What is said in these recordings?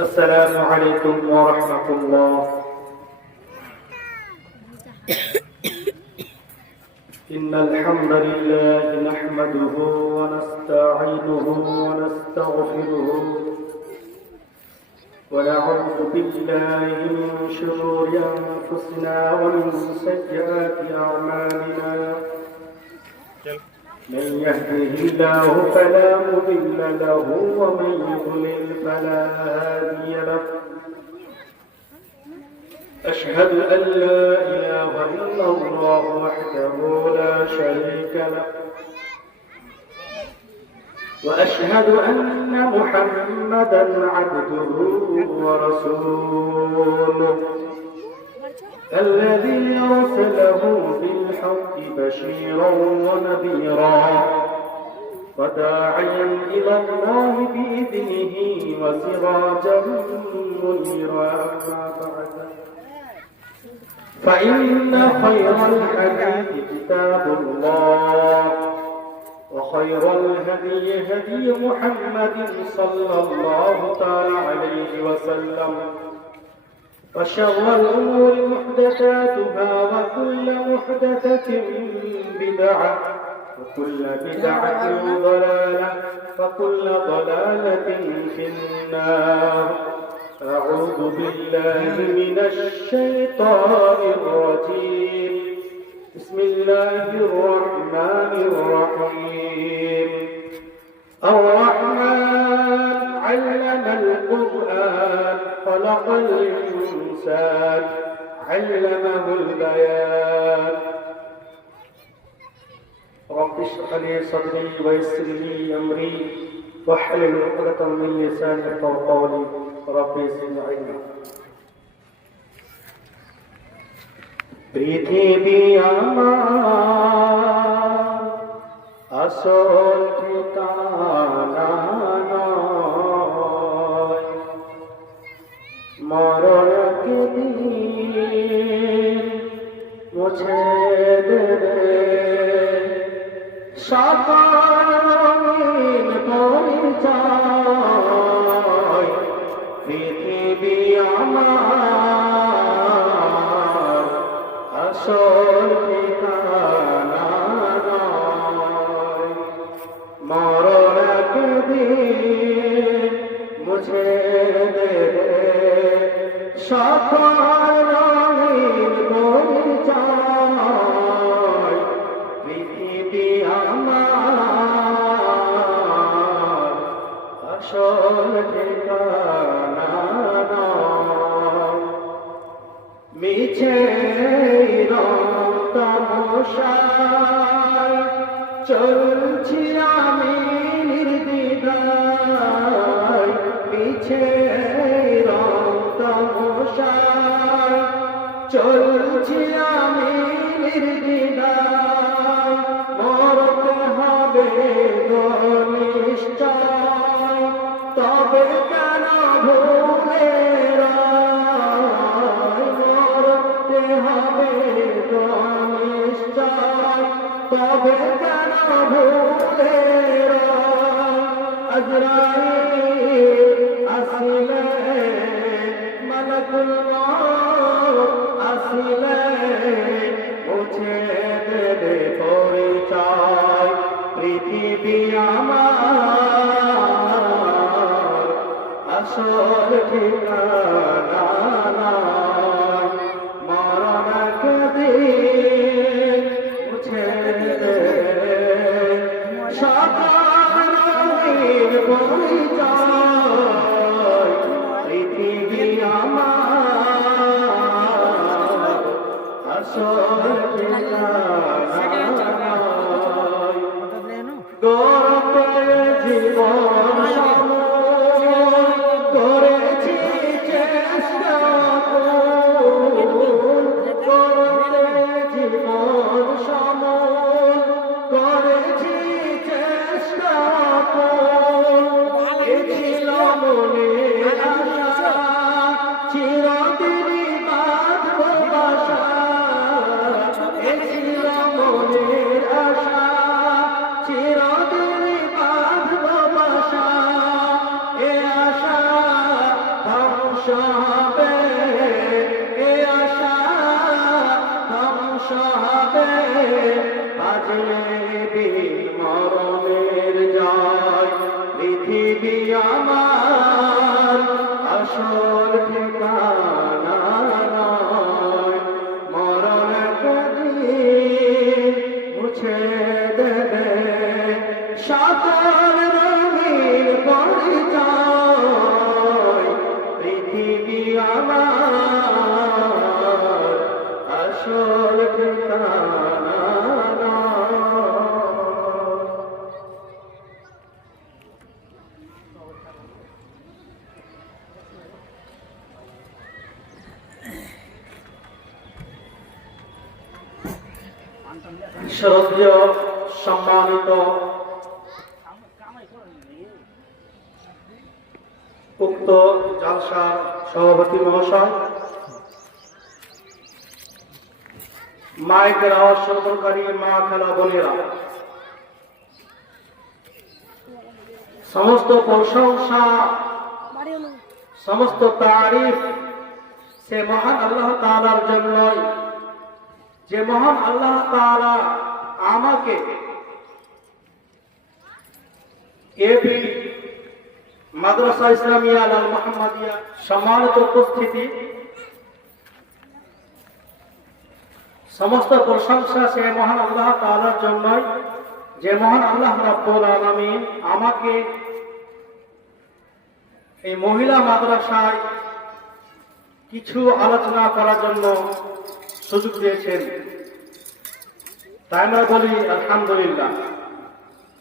السلام عليكم ورحمة الله. إن الحمد لله نحمده ونستعينه ونستغفره ونعوذ بالله من شرور أنفسنا ومن سيئات أعمالنا. من يهده الله فلا مضل له ومن يضلل فلا هادي له. أشهد أن لا إله إلا الله وحده لا شريك له وأشهد أن محمدا عبده ورسوله الذي أرسله بالحق بشيرا ونذيرا وداعيا إلى الله بإذنه وسراجا منيرا. أما بعد فإن خير الحديث كتاب الله وخير الهدي هدي محمد صلى الله تعالى عليه وسلم وشر الأمور محدثاتها وكل محدثة بدعة وكل بدعة ضلالة وكل ضلالة في النار. أعوذ بالله من الشيطان الرجيم. بسم الله الرحمن الرحيم. الرحمن علم القرآن خلق الإنسان علمه البيان. رب اشرح لي صدري ويسر لي أمري واحلل عقدة من لساني يفقهوا قولي. رب زدني علما. পৃথিবী আমার আসল ঠিকানা নয়, মরণ একদিন মুছে দেবে সকল রঙিন পরিচয়। পৃথিবী আমার আসল ঠিকানা নয়, মরণ একদিন মুছে দেবে সকল রঙিন পরিচয়। পৃথিবী আমার আসল ঠিকানা নয়। মিছে তামাশায় চলছি আমি নির্দ্বিধায়। মিছে তামাশায় চলছি আমি নির্দ্বিধায়। মরতে হবে নিশ্চয়, তবে কেন ভুলে মরতে হবে নিশ্চয়, তবে কেন ভুলে আজরাইল আসিলে মালাকুল মউত আসিলে মুছে দেবে পরিচয়। পৃথিবী আমার আসল ঠিকানা নয়, মরণ একদিন মুছে দেবে সকল রঙিন পরিচয়। পৃথিবী আমার আসল ঠিকানা নয়। গড়ে জীবন করেছি চেষ্টা, গড়ে জীবন সমল করেছি চেষ্টা। ধ্বংস হবে, এ আশা ধ্বংস হবে, বাজলে বিন মরণের জয়। পৃথিবী আমার আসল ঠিকানা নয়, মরণ একদিন মুছে দেবে সকল রঙের পরিচয়। পৃথিবী আমার আসল ঠিকানা নয়। শ্রদ্ধেয় সম্মানিত উক্ত জালসার সভাপতি মহাশয়, মাইকের আওয়াজ শ্রবণকারী মা খালা বোনেরা, সমস্ত প্রশংসা সমস্ত তারিফ সে মহান আল্লাহ তাআলার জন্যই, যে মহান আল্লাহ তাআলা আমাকে এবি মাদ্রাসা ইসলামিয়া আল মুহাম্মাদিয়া সম্মানিত উপস্থিতি, সমস্ত প্রশংসা সে মহান আল্লাহ তাআলার জন্যই, যে মহান আল্লাহ রাব্বুল আলামিন আমাকে এই মহিলা মাদ্রাসায় কিছু আলোচনা করার জন্য সুযোগ দিয়েছেন। তাই আমরা বলি আলহামদুলিল্লাহ।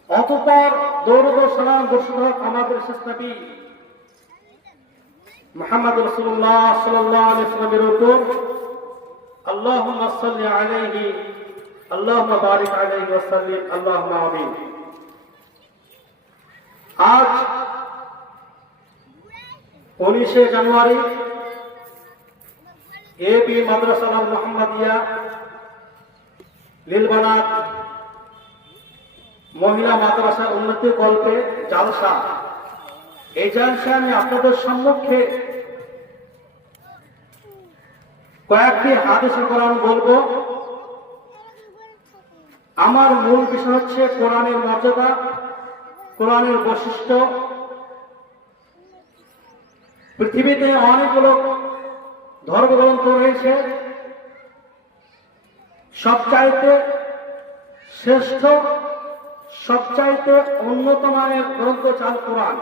অতঃপর দরুদ ও সালাম বর্ষিত হোক আমাদের শেষ নবী মুহাম্মদ রাসূলুল্লাহ সাল্লাল্লাহু আলাইহি ওয়াসাল্লামের উপর। আল্লাহুম্মা সাল্লি আলাইহি, আল্লাহুম্মা বারিক আলাইহি ওয়া সাল্লিম, আল্লাহুম্মা আমিন। আজ 19 জানুয়ারি এবি মাদ্রাসা আল মুহাম্মাদিয়া লীলবানাত মহিলা মাদ্রাসার উন্নতি কল্পে জালসা। এই জালসা আমি আপনাদের সম্মুখে কয়েকটি হাদিসে কোরআন বলবো। আমার মূল বিষয় হচ্ছে কোরআনের মর্যাদা, কোরআনের বৈশিষ্ট্য। পৃথিবীতে অনেকগুলো ধর্মগ্রন্থ রয়েছে, সবচাইতে শ্রেষ্ঠ, সবচাইতে উন্নত মানের গ্রন্থ চাল কোরআন।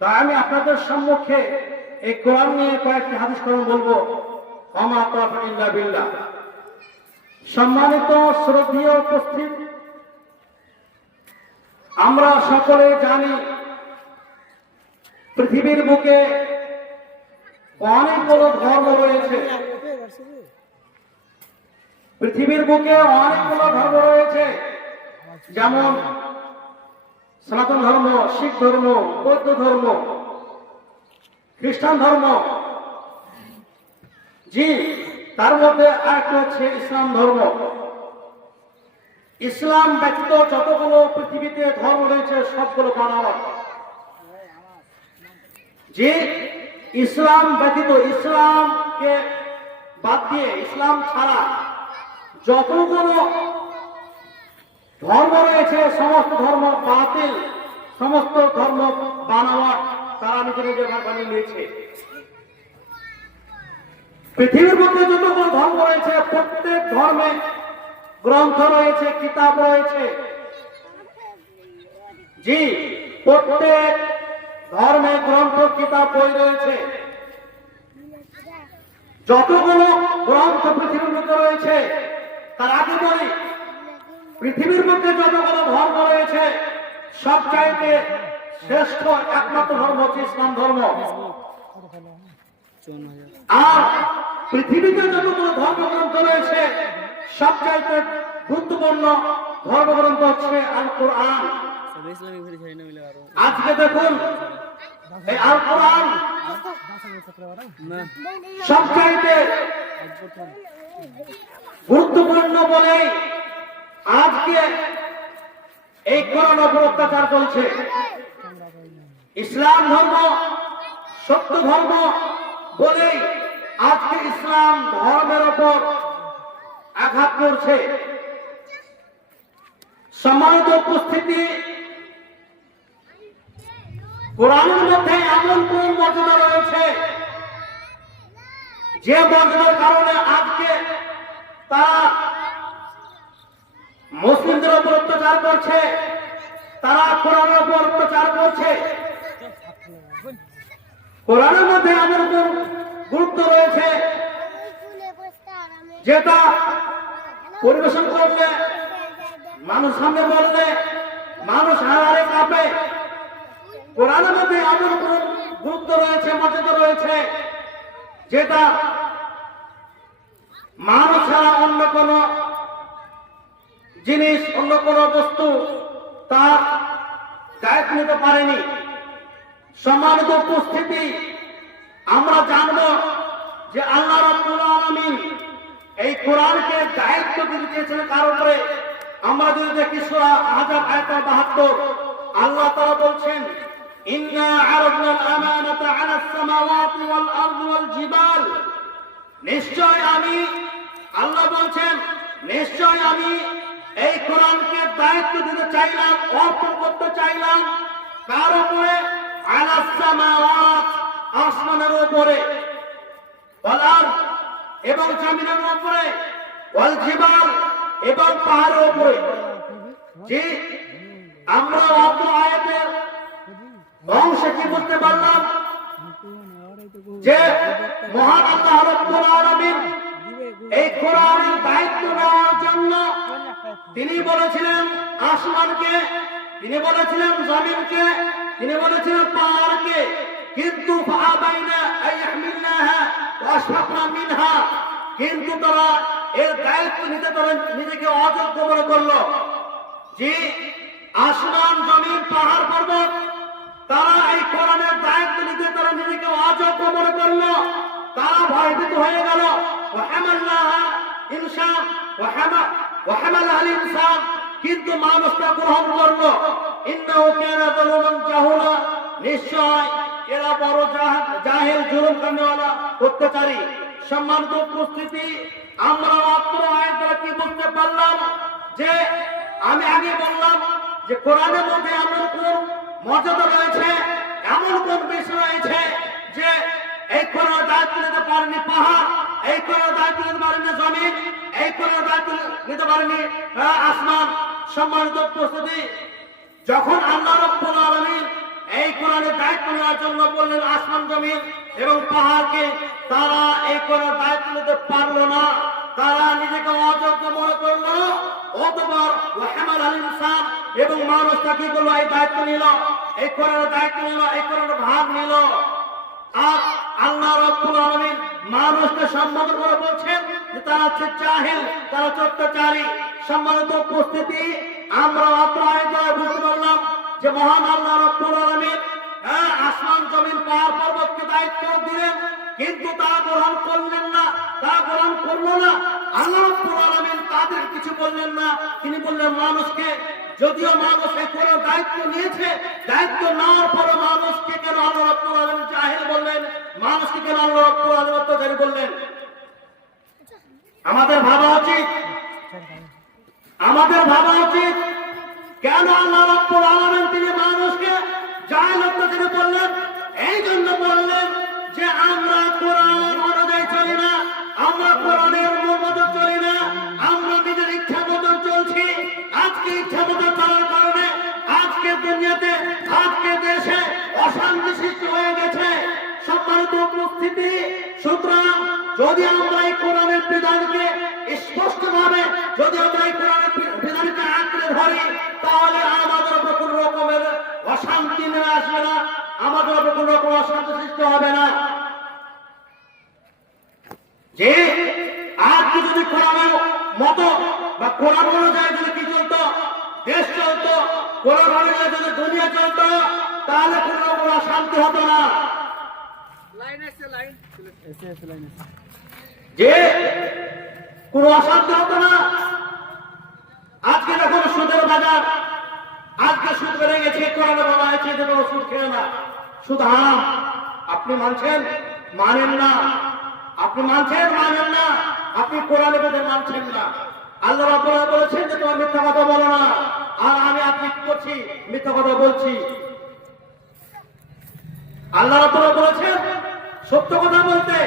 তাই আমি আপনাদের সম্মুখে এই কোরআন নিয়ে কয়েকটি হাদিস কোরআন বলবো। ওমা তাওফিক ইল্লা বিল্লাহ। সম্মানিত শ্রদ্ধেয় উপস্থিত, আমরা সকলে জানি পৃথিবীর বুকে অনেকগুলো ধর্ম রয়েছে। পৃথিবীর বুকে অনেকগুলো ধর্ম রয়েছে, যেমন সনাতন ধর্ম, শিখ ধর্ম, বৌদ্ধ ধর্ম, খ্রিস্টান ধর্ম। জি, তার মধ্যে আরেকটা হচ্ছে ইসলাম ধর্ম। ইসলাম ব্যতীত যতগুলো পৃথিবীতে ধর্ম রয়েছে সবগুলো বানাওয়াট। যে ইসলাম ব্যতীত, ইসলামকে বাদ দিয়ে, ইসলাম ছাড়া যতগুলো ধর্ম রয়েছে সমস্ত ধর্ম বাতিল, সমস্ত ধর্ম বানাওয়াট, তারা নিজে নিজে বানিয়ে নিয়েছে। পৃথিবীর মধ্যে যতগুলো ধর্ম রয়েছে প্রত্যেক ধর্মে গ্রন্থ রয়েছে, কিতাব রয়েছে। জি, প্রত্যেক ধর্মে গ্রন্থ, কিতাব, বই রয়েছে। যতগুলো গ্রন্থ পৃথিবীর মধ্যে রয়েছে, তার আগে বলি পৃথিবীর মধ্যে যতগুলো ধর্ম রয়েছে সবচাইতে শ্রেষ্ঠ একমাত্র ধর্ম হচ্ছে ইসলাম ধর্ম। আর পৃথিবীতে যতগুলো ধর্মগ্রন্থ রয়েছে সবচাইতে গুরুত্বপূর্ণ ধর্মগ্রন্থ হচ্ছে আল কোরআন। আজকে দেখুন এই আল কোরআন সবচাইতে গুরুত্বপূর্ণ বলে আজকে এই কোরআন উপর অত্যাচার চলছে। ইসলাম ধর্ম সত্য ধর্ম বলেই আজকে ইসলাম ধর্মের ওপর আঘাত করছে। সম্মানিত উপস্থিতি, কোরআনের মধ্যে এমন কোন মর্যাদা রয়েছে যে মর্যাদার কারণে আজকে তারা মুসলিমদের উপর অত্যাচার করছে, তারা কোরআনের উপর অত্যাচার করছে। কোরআনের মধ্যে এমন কোন গুরুত্ব রয়েছে যেটা পরিবেশন করলে, মানুষ সামনে বললে মানুষ হারে কাঁপে। কোরআনের মধ্যে এমন কোন গুরুত্ব রয়েছে, মর্যাদা রয়েছে যেটা মানুষ ছাড়া অন্য কোন জিনিস, অন্য কোন বস্তু তার দায়িত্ব নিতে পারেনি। সম্মানিত উপস্থিতি, আমরা জানব যে আল্লাহ রাব্বুল আলামিন এই কোরআনকে দায়িত্ব দিতে চেয়েছিলেন কার উপরে। আমরা যদি দেখি সূরা আহজাব আয়াত 72, আল্লাহ তাআলা বলছেন, ইন্না আরাদনাল আমানাতা আলাস সামাওয়াতি ওয়াল আরদি ওয়াল জিবাল, নিশ্চয় আমি, আল্লাহ বলছেন নিশ্চয় আমি এই কোরআনকে দায়িত্ব দিতে চাইলাম, অর্পণ করতে চাইলাম কার উপরে? আলাস সামাওয়াত, আসমানের উপরে, ওয়াল আরদ, এবং জমিনের উপরে, ওয়াল জিবাল, এবং পাহাড়ের উপরে। যে আমরা অত আয়াতের অংশে কি বুঝতে পারলাম? যে মহান আল্লাহ রাব্বুল আলামিন এই কোরআনের দায়িত্ব নেওয়ার জন্য তিনি বলেছিলেন আসমানকে, তিনি বলেছিলেন জমিনকে, তিনি বলেছিলেন পাহাড়কে, কিন্তু ফাআবাইনা আইয়াহমিলনাহা ওয়া আশফাকনা মিনহা, কিন্তু তারা এর দায়িত্ব নিতে তারা নিজেকে অযোগ্য মনে করলো। যে আসমান, জমিন, পাহাড়, পর্বত, তারা এই কোরআনের দায়িত্ব নিতে তারা নিজেকে অযোগ্য মনে করলো। তারা ভয়ভীত হয়ে গেল। কিন্তু মানুষটা গ্রহণ করলো। ইন্নাহু কানা যালুমান জাহুলা, নিশ্চয় এরা বড় জাহেল, জুলুম করনেওয়ালা, অত্যাচারী। সম্মানিত উপস্থিতি, আমরা মাত্র আয়াত দ্বারা কি বুঝতে পারলাম? যে আমি আগে বললাম যে কোরআনের মধ্যে এমন কোন মর্যাদা রয়েছে, এমন কোন বিষয় রয়েছে যে এই কোরআন দায়িত্ব নিতে পারেনি পাহাড়, এই কোরআন দায়িত্ব নিতে পারেনি জমিন, এই কোরআন দায়িত্ব নিতে পারেনি আসমান। সম্মানিত উপস্থিতি, যখন আল্লাহ রাব্বুল আলামিন এই কোরআনের দায়িত্ব নেওয়ার জন্য বললেন আসমান, জমিন এবং পাহাড়কে, তারা এই কোরআন দায়িত্ব নিতে পারলো না, তারা নিজেকে অযোগ্য মনে করলো। অতঃপর ওয়াহামাল ইনসান, এবং মানুষটা কি করলো? এই দায়িত্ব নিল, এই কোরআনের দায়িত্ব নিল, এই কোরআনের ভাগ নিল। আর আল্লাহ রাব্বুল আলামিন মানুষকে সম্বোধন করে বলছেন যে তারা হচ্ছে জাহিল, তারা অত্যাচারী। সম্মানিত উপস্থিতি, আমরা অত্র আয়াত দ্বারা বুঝতে পারলাম যে মহান আল্লাহ রাব্বুল আলামিন আসমান, জমিন, পাহাড়, পর্বতকে দায়িত্ব দিলেন, কিন্তু তারা গ্রহণ করলেন না, তারা গ্রহণ করলো না। আল্লাহ রাব্বুল আলামিন তাদের কিছু বললেন না, তিনি বললেন মানুষকে। যদিও মানুষ এই কোরআন দায়িত্ব নিয়েছে, দায়িত্ব নেওয়ার পরে মানুষকে কেন আল্লাহ রাব্বুল আলামিন জাহিল বললেন? মানুষকে কেন আল্লাহ রাব্বুল আলামিন অত্যাচারী বললেন? আমাদের ভাবা উচিত, আমাদের ভাবা উচিত কেন আল্লাহ রাব্বুল আলামিন তিনি মানুষকে জাহিল অত্যাচারী বললেন? এই জন্য বললেন যে আমরা কোরআন অনুযায়ী চলি না, আমরা কোরআনের মতো চলি না, আমরা নিজের ইচ্ছা মতো চলছি। আজকে ইচ্ছা মতো চলার কারণে আজকে দুনিয়াতে, আজকে দেশে অশান্তি সৃষ্টি হয়ে গেছে। সম্মানিত উপস্থিতি, সুতরাং যদি আমরা এই কোরআনের বিধানকে স্পষ্টভাবে, যদি আমরা এই কোরআনের বিধানকে আঁকড়ে ধরি, তাহলে আমাদের উপর কোন রকমের অশান্তি নেমে আসবে না, আমাদের উপর কোন রকম অশান্তি সৃষ্টি হবে না। যে আজকে যদি কোরআনের মতো বা কোরআন অনুযায়ী যদি কি চলতো, দেশ চলতো, কোরআন অনুযায়ী যদি দুনিয়া চলতো, তাহলে কোন রকম অশান্তি হতো না। যে কোন অশান্তি হতো না। আজকে দেখো সুদের বাজার, আজকে সুদ বেড়ে গেছে, কোরআনে বলা হয়েছে যে সুদ খেও না, সুদ হারাম। আপনি মানছেন? মানেন না। আপনি মানছেন? মানেন না। আপনি কোরআনের মধ্যে মানছেন না। আল্লাহ রাব্বুল আলামিন বলেছেন যে তোমরা মিথ্যা কথা বলো না, আর আমি আপনি কি করছি? মিথ্যা কথা বলছি। আল্লাহ রাব্বুল আলামিন বলেছেন সত্য কথা বলতে,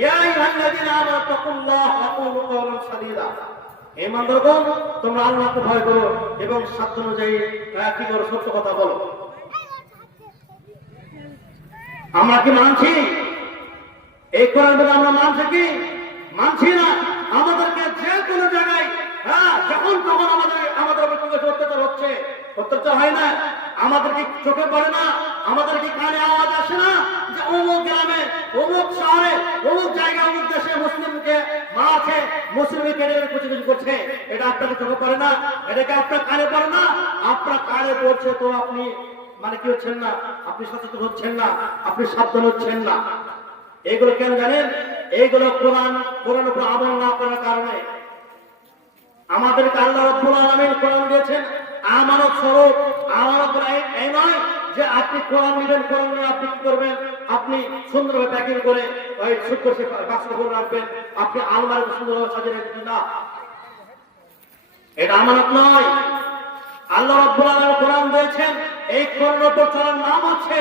ইয়া আইয়ুহাল্লাযীনা আমানু তাকুল্লাহ ওয়া কুলু কওলান সাদীদা। হে ইমানদারগণ, তোমরা আল্লাহকে ভয় করো এবং সাধ্য অনুযায়ী কি করো? সত্য কথা বলো। আমরা কি মানছি? এই কোরআন আমরা মানছি কি? মানছি না। আমাদেরকে যে কোনো জায়গায় যখন তখন আমাদের অত্যাচার হচ্ছে, অত্যাচার হয় না? আমাদের কি চোখে পড়ে না? আমাদের কি কানে আওয়াজ আসে না যে অমুক গ্রামে, অমুক শহরে, অমুক জায়গায়, অমুক দেশে মুসলিমকে মারছে, মুসলিমকে কেড়ে কুচি করছে? এটা আপনাকে চোখে পড়ে না? এটাকে আপনার কানে পড়ে না? আপনার কানে পড়ছে তো আপনি মানে কি হচ্ছেন না? আপনি সচেতন হচ্ছেন না, আপনি সাবধান হচ্ছেন না। এইগুলো কেন জানেন? এইগুলো কোরআন উপর আমল না করার কারণে। আমাদেরকে আল্লাহ রাব্বুল আলামিন কোরআন দিয়েছেন আমানত স্বরূপ। আমানত এই নয় যে আপনি কোরআন নেবেন, কোরআন নিয়ে আপনি কি করবেন? আপনি সুন্দরভাবে প্যাকিং করে ওই সুন্দর বাক্স করে রাখবেন, আপনি আলমারিতে সুন্দরভাবে সাজিয়ে রাখবেন না। এটা আমানত নয়। আল্লাহ রাব্বুল আলামিন কোরআন দিয়েছেন, এই কোরআনের উপর চলার নাম হচ্ছে,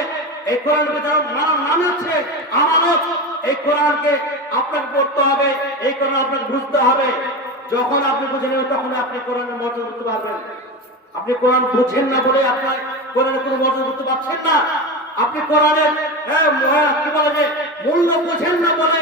এই কোরআনের ভিতরে নাম হচ্ছে আমানত। এই কোরআনকে আপনাকে পড়তে হবে, এই কোরআন আপনাকে বুঝতে হবে। যখন আপনি বুঝে নেবেন তখন আপনি কোরআনের মর্যাদা বুঝতে পারবেন। আপনি কোরআন বুঝেন না বলে আপনার কোরআনের কোনো মর্যাদা বুঝতে পারছেন না। আপনি কোরআনের কি বলে যে মূল্য বুঝেন না বলে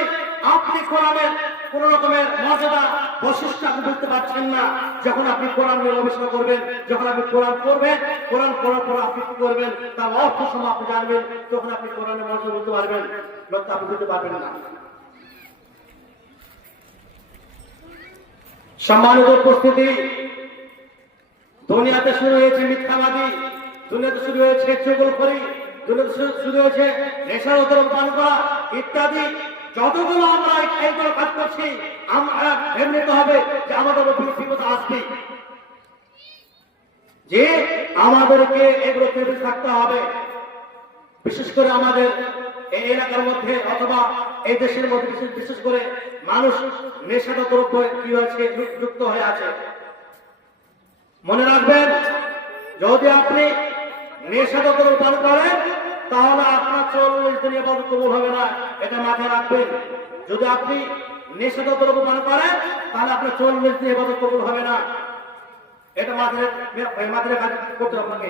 আপনি কোরআনের কোন রকমের মর্যাদা বৈশিষ্ট্য আপনি বুঝতে পারছেন না। যখন আপনি কোরআন নিয়ে গবেষণা করবেন, যখন আপনি কোরআন পড়বেন, কোরআন পড়ার পর আপনি কি করবেন তার অর্থ সময় আপনি জানবেন, তখন আপনি কোরআনের মর্যাদা বুঝতে পারবেন, নয়তো আপনি বুঝতে পারবেন না। সম্মানিত উপস্থিতি, দুনিয়াতে শুরু হয়েছে মিথ্যাবাদী, দুনিয়াতে শুরু হয়েছে চুগলখড়ি, দুনিয়াতে শুরু হয়েছে নেশার উত্তরণ পান করা ইত্যাদি। যতগুলো আমরা এইগুলো কাজ করছি, আমরা ভেবে নিতে হবে যে আমাদের বিপদ আসবে, যে আমাদেরকে এগুলো থেকে থাকতে হবে। বিশেষ করে আমাদের এই এলাকার মধ্যে অথবা এই দেশের মধ্যে বিশেষ করে মানুষ নেশাজাত দ্রব্য কি হয়েছে যুক্ত হয়ে আছে। মনে রাখবেন, যদি আপনি নেশাজাত দ্রব্য পান করেন তাহলে আপনার 40 দিন ইবাদত কবুল হবে না, এটা মাথায় রাখবেন। যদি আপনি নেশাজাত দ্রব্য পান করেন তাহলে আপনার 40 দিন ইবাদত কবুল হবে না, এটা মাথায় করতে হবে আপনাকে।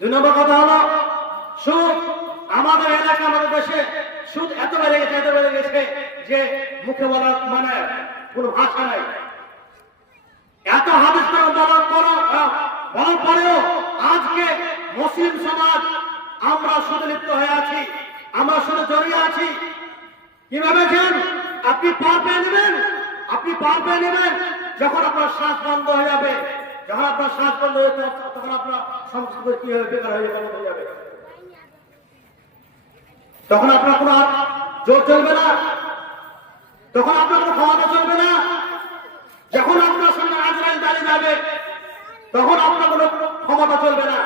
2 নম্বর কথা হলো সুদ। আমাদের এলাকা, আমাদের দেশে সুদ এত বেড়ে গেছে যে মুখে বলার মানে কোনো ভাষা নাই। এত হাদিস বলার পরেও আজকে মুসলিম সমাজ আমরা সুদে লিপ্ত হয়ে আছি, আমরা সুদে জড়িয়ে আছি। কিভাবে যান? আপনি পার পেয়ে নেবেন, আপনি পার পেয়ে নেবেন যখন আপনার শ্বাস বন্ধ হয়ে যাবে। যখন আপনার শ্বাস বন্ধ হয়ে যাবে তখন আপনার সংস্কৃতি কি হবে? বেকার হয়ে যাবে। তখন আপনার কোনো জোর চলবে না, তখন আপনার কোনো ক্ষমতা চলবে না। যখন আপনার সঙ্গে আজরাইল দাঁড়িয়ে যাবে তখন আপনার কোনো ক্ষমতা চলবে না।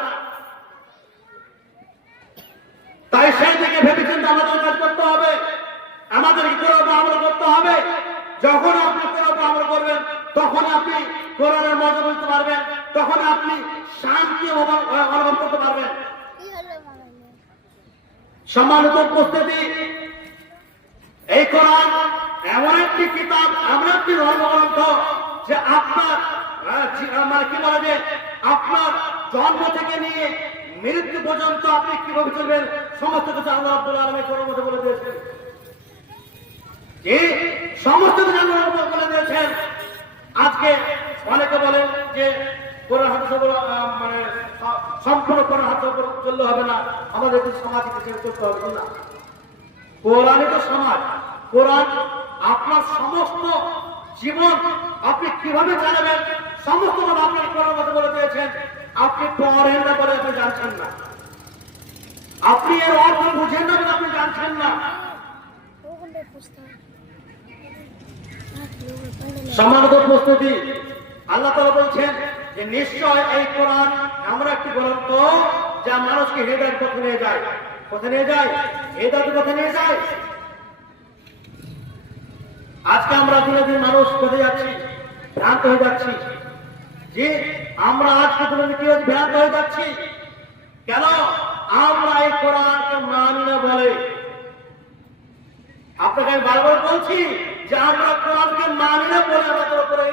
তাই সেই থেকে ভেবেছেন আমাদের কাজ করতে হবে, আমাদের কোরআন আমল করতে হবে। যখন আপনি কোরআন আমল করবেন তখন আপনি কোরআনের মর্যাদা বুঝতে পারবেন, তখন আপনি শান্তি অনুভব করতে পারবেন। সম্মানিত উপস্থিতি, এই কোরআন এমন একটি কিতাব, এমন একটি ধর্মগ্রন্থ যে আপনার মানে কি বলে যে আপনার জন্ম থেকে নিয়ে মৃত্যু পর্যন্ত আপনি কিভাবে চলবেন সমস্ত কিছু আল্লাহ রাব্বুল আলামিন কোরআনের মধ্যে বলে দিয়েছেন। এই সমস্ত কিছু আল্লাহ রাব্বুল বলে দিয়েছেন। আজকে অনেকে বলেন যে কোরআন হাদিস মানে সম্পূর্ণ কোরআন হাদিস চললে হবে না, আমাদের সমাজ থেকে চলতে হবে না। কোরআনই তো সমাজ। কোরআন আপনার সমস্ত জীবন আপনি কিভাবে চালাবেন সমস্ত কথা আপনি কোরআনের মধ্যে বলে দিয়েছেন। আপনি পড়েন না বলে আপনি জানছেন না, আপনি এর অর্থ বুঝেন না বলে আপনি জানছেন না। সম্মানিত উপস্থিতি, আল্লাহ তাআলা বলছেন যে নিশ্চয় এই কোরআন এমন একটি গ্রন্থ যা মানুষকে হৃদয়ের পথে নিয়ে যায়। কোথায় নিয়ে যায়? এই দাদু কোথায় নিয়ে যায়? আজকে আমরা দিনে দিন মানুষ কোথায় যাচ্ছি? ভ্রান্ত হয়ে যাচ্ছি। যে আমরা আজকে দিনে কি ভ্রান্ত হয়ে যাচ্ছি কেন? আমরা এই কোরআনকে মানি না বলে। আপনাকে আমি বারবার বলছি যে আমরা কোরআনকে মানি না বলে আমাদের উপরে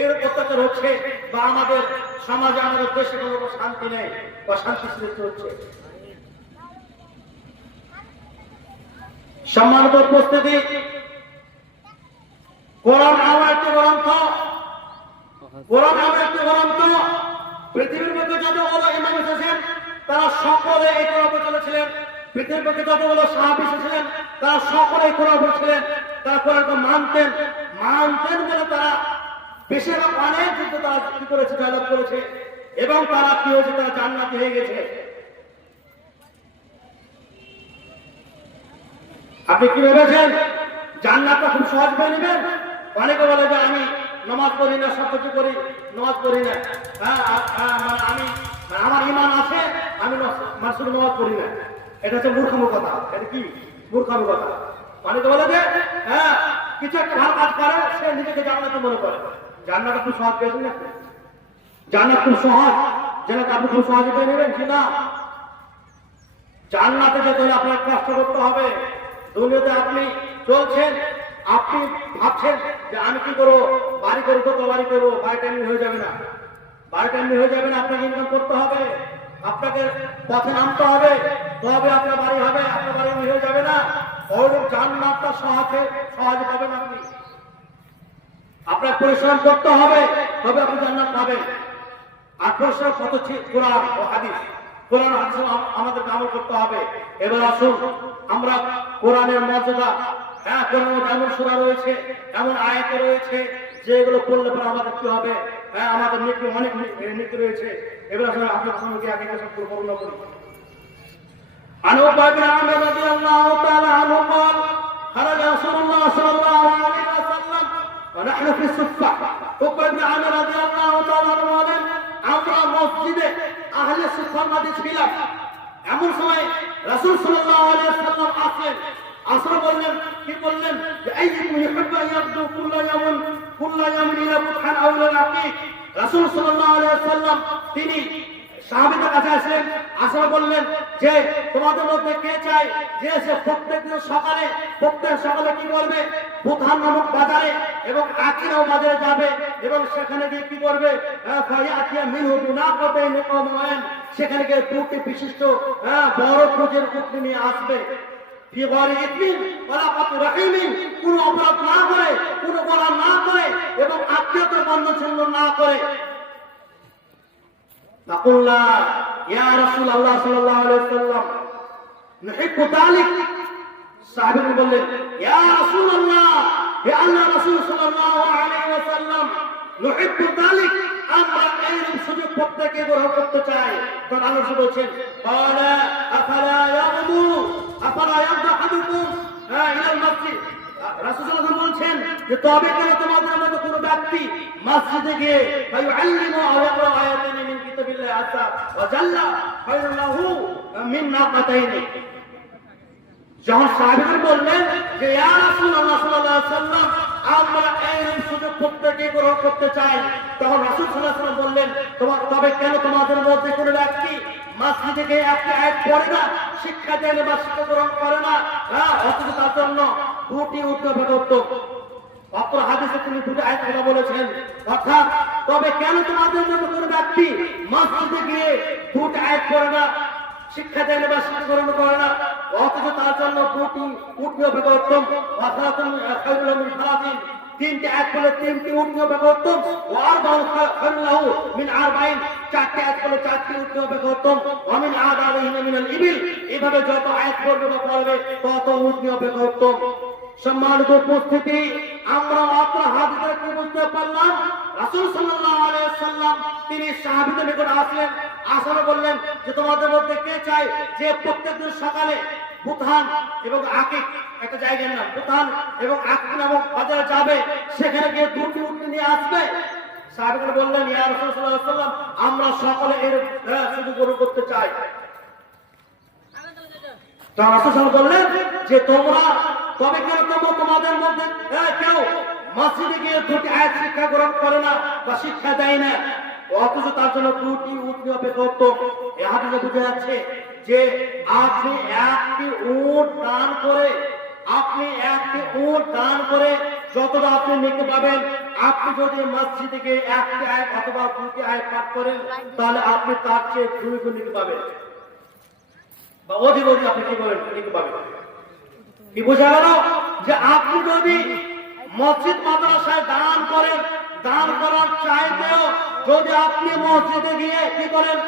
এর অত্যাচার হচ্ছে, বা আমাদের সমাজে আমাদের দেশে কোনো শান্তি নেই বা শান্তি সৃষ্টি হচ্ছে। সম্মানিত উপস্থিতি, কোরআন এমন একটি গ্রন্থ, কোরআন এমন একটি গ্রন্থ, পৃথিবীর মধ্যে যতগুলো ইমাম এসেছেন তারা সকলে এই কোরআন চলেছিলেন। পৃথিবীর মধ্যে যতগুলো সাহাবী এসেছিলেন তারা সকলে এই কোরআন ছিলেন। তারা কোরআনকে মানতেন বলে তারা বেশিরভাগ অনেক যুদ্ধ তারা কি করেছে, জয়লাভ করেছে, এবং তারা কি হয়েছে, তারা জান্নাতি হয়ে গেছে। আপনি কি ভেবেছেন জান্নাতটা খুব সহজ করে নেবেন? অনেকে বলে যে আমি নামাজ পড়ি না, সব কিছু করি, নামাজ পড়ি না, আমি আমার ঈমান আছে, আমি শুধু নামাজ পড়ি না। এটা হচ্ছে মূর্খামি কথা। এটা কি মূর্খামি কথা? অনেকে বলে যে হ্যাঁ কিছু একটা ভালো কাজ করে সে নিজেকে জান্নাতে মনে করে। জান্নাতটা খুব সহজ পেয়েছেন না? জান্নাত খুব সহজ, যেটা আপনি খুব সহজে পেয়ে নেবেন কি না? জান্নাতে যেতে হলে আপনার কষ্ট করতে হবে। দুনিয়াতে আপনি চলছেন, আপনি ভাবছেন যে আমি কি করবো, বাড়ি করবো, তো বাড়ি করবো, বাড়িটা এমনি হয়ে যাবে না, বাড়িটা এমনি হয়ে যাবে না। আপনাকে ইনকাম করতে হবে, আপনাকে পথে নামতে হবে, তবে আপনার বাড়ি হবে। আপনার বাড়ি এমনি হয়ে যাবে না। ওরকম জান্নাতটা সহজে পাবেন আপনি। আপনার পরিশ্রম করতে হবে, তবে আপনি জান্নাত পাবেন। আর পরিশ্রম কত কোরআন ও হাদিস, কোরআন হাদিস আমাদেরকে আমল করতে হবে। এবার আসুন আমরা কোরআনের মর্যাদা, হ্যাঁ কোরআনের এমন সূরা রয়েছে, এমন আয়াত রয়েছে যেগুলো পড়লে পরে আমাদের কি হবে, হ্যাঁ আমাদের নেকি অনেক নেকি রয়েছে। এবার আসলে আপনার সঙ্গে আগে সব বর্ণনা করি। عن عقبة بن عامر رضي الله تعالى عنه قال خرج رسول الله صلى الله عليه وسلم ونحن في الصفة. عقبة بن عامر رضي الله تعالى عنه বলেন আমরা মসজিদে আহলে সুফার মধ্যে ছিলাম। এমন সময় রাসূল সাল্লাল্লাহু আলাইহি ওয়াসাল্লাম আসলেন। আসর বললেন, কি বললেন যে আইয়ুকুম ইউহিব্বু ইয়াবদু কুল্লা ইয়াওমিন ইলা বুতহান আও ইলা আকিক। রাসূল সাল্লাল্লাহু আলাইহি ওয়াসাল্লাম তিনি সাহাবীদের কাছে আসলেন। আসর বললেন যে তোমাদের মধ্যে কে চায় যে সে প্রত্যেক সকালে কি করবে, বুতহান নামক বাজারে এবং আকিরাও বাজারে যাবে এবং সেখানে গিয়ে কি করবে, ফায়াতিয়া মিনহু বিনাকাতাইন কাওমান, সেখানে গিয়ে দুটি বিশিষ্ট বড় খোঁজের উটনি নিয়ে আসবে। ফি গায়রি ইসমিন ওয়ালা কাতি রাহিমিন, কোনো অপরাধ না করে, কোনো গুনাহ না করে এবং আত্মীয়তার বন্ধন ছিন্ন না করে। নাকুল্লা ইয়া রাসূলুল্লাহ সাল্লাল্লাহু আলাইহি ওয়াসাল্লাম নুহিব্বু যালিক। সাহাবীরা বললেন ইয়া রাসূলুল্লাহ, হে আল্লাহর রাসূল সাল্লাল্লাহু আলাইহি ওয়াসাল্লাম নুহিব্বু যালিক, আমরা এই সুযোগ প্রত্যেকে গ্রহণ করতে চাই। তখন আল্লাহ বলছেন ক্বালা আফালা ইয়াবদু আহাদুকুম ইলাল মাসজিদ। রাসূল সাল্লাল্লাহু আলাইহি ওয়াসাল্লাম বলছেন যে তবে কেন তোমাদের মধ্যে কোনো ব্যক্তি মসজিদে গিয়ে ফায়ুআল্লিমু আও ইয়াকরা আয়াতান মিন কিতাবিল্লাহি আযজা ওয়া জাল্লা খায়রুন লাহু মিন নাকাতাইনি। যখন সাহাবীরা বললেন যে ইয়া রাসূলুল্লাহ সাল্লাল্লাহু আলাইহি ওয়াসাল্লাম আমরা এই সুযোগ প্রত্যেকে গ্রহণ করতে চাই, তখন রাসূল সাল্লাল্লাহু আলাইহি ওয়াসাল্লাম বললেন তবে কেন তোমাদের মধ্যে কোনো ব্যক্তি মসজিদে গিয়ে একটা আয়াত পড়ে না, শিক্ষা দেয় না বা শিক্ষা গ্রহণ করে না, অথচ তার জন্য দুটি উট অপেক্ষা উত্তম। অপর হাদিসে তিনি দুটি আয়াত কথা বলেছেন, অর্থাৎ তবে কেন তোমাদের মধ্যে কোনো ব্যক্তি মসজিদে গিয়ে দুটি আয়াত পড়ে না, শিক্ষা দেয় না বা শিক্ষা গ্রহণ করে না, অথচ তার জন্য দুটি উট অপেক্ষা উত্তম। তিনটি আয়াত বলে তিনটি উট অপেক্ষা উত্তম। চারটি আয়াত বলে চারটি উট অপেক্ষা উত্তম। এভাবে যত আয়াত পড়বে বা পড়বে তত উট অপেক্ষা উত্তম। সম্মানিত উপস্থিতি, আমরা মাত্র হাদিসে কি বুঝতে পারলাম, রাসূল সাল্লাল্লাহু আলাইহি ওয়াসাল্লাম তিনি সাহাবীদের নিকট আসলেন। আসার বললেন যে তোমাদের মধ্যে কে চায় যে প্রত্যেকদিন সকালে বুতহান এবং আকিক, একটা জায়গার নাম বুতহান এবং আকিক নামক বাজারে যাবে, সেখানে গিয়ে দুটি উটনি নিয়ে আসবে। সাহাবীরা বললেন ইয়া রাসূলুল্লাহ সাল্লাল্লাহু আলাইহি ওয়াসাল্লাম আমরা সকলে এর শুধু গ্রহণ করতে চাই। তো রাসূল সাল্লাল্লাহু বললেন যে তোমরা তবে কেন তোমাদের মধ্যে কেউ মসজিদে গিয়ে দুটি আয়াত শিক্ষা গ্রহণ করে না বা শিক্ষা দেয় না, অথচ তার জন্য দুটি উট অপেক্ষা উত্তম। এই হাদিসে বোঝা যাচ্ছে যে আপনি একটি উট দান করে যতটা আপনি নিতে পাবেন, আপনি যদি মসজিদে গিয়ে একটি আয়াত অথবা দুটি আয়াত পাঠ করেন তাহলে আপনি তার চেয়ে 2 গুণ নিতে পাবেন বা অধিক আপনি কি করেন নিতে পাবেন। কি বোঝা গেল যে আপনি যদি মসজিদ মাদ্রাসায় দান করেন, দান করার চাইতেও যদি আপনি মসজিদে গিয়ে কি করেন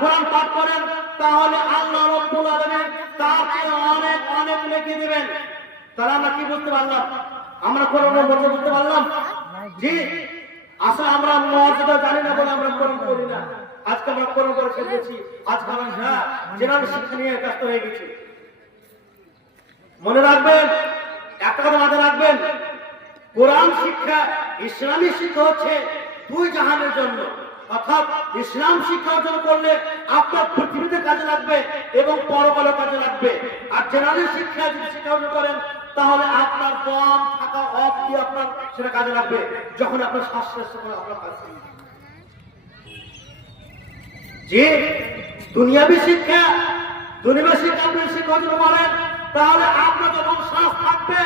কোরআন পাঠ করেন তাহলে আল্লাহ রাব্বুল আলামিন তাকে অনেক অনেক নেকি দিবেন। তাহলে আমরা কি বুঝতে পারলাম? আমরা কোরআনের মর্যাদা বুঝতে পারলাম। জি, আসলে আমরা মর্যাদা জানি না বলে আমরা কোরআন করি না। আজকে আমরা কোরআন করে শিখেছি, আজকে আমরা জেনারেল শিক্ষা নিয়ে ব্যস্ত হয়ে গেছি। মনে রাখবেন, একটা কথা মাথায় রাখবেন, কোরআন শিক্ষা ইসলামী শিক্ষা হচ্ছে 2 জাহানের জন্য। অর্থাৎ ইসলাম শিক্ষা অর্জন করলে আপনার পৃথিবীতে কাজে লাগবে এবং পরকালে কাজে লাগবে। আর জেনারেল শিক্ষা যদি শিক্ষা অর্জন করেন তাহলে আপনার দম থাকা অবধি আপনার সেটা কাজে লাগবে, যখন আপনার শ্বাস করে আপনার কাজ। যে দুনিয়াবী শিক্ষা আপনি শিক্ষা অর্জন করেন তাহলে আপনার যখন শ্বাস থাকবে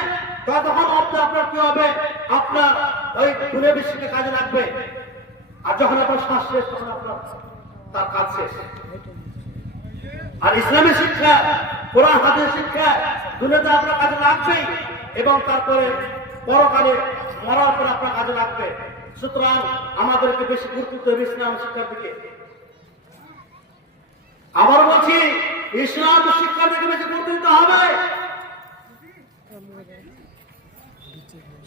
ততক্ষণ অবধি আপনার কি হবে, আপনার ওই দুনিয়াবী শিক্ষা কাজে লাগবে। আর যখন আপনার শ্বাস শেষ তখন আপনার তার কাজ শেষ। আর ইসলামী শিক্ষা, কোরআন হাদিস শিক্ষা দুনিয়াতে আপনার কাজে লাগবেই এবং তারপরে পরকালে মরার পর আপনার কাজে লাগবে। সুতরাং আমাদেরকে বেশি গুরুত্ব দিতে হবে ইসলাম শিক্ষার দিকে। আবার বলছি, ইসলাম শিক্ষার দিকে বেশি গুরুত্ব দিতে হবে।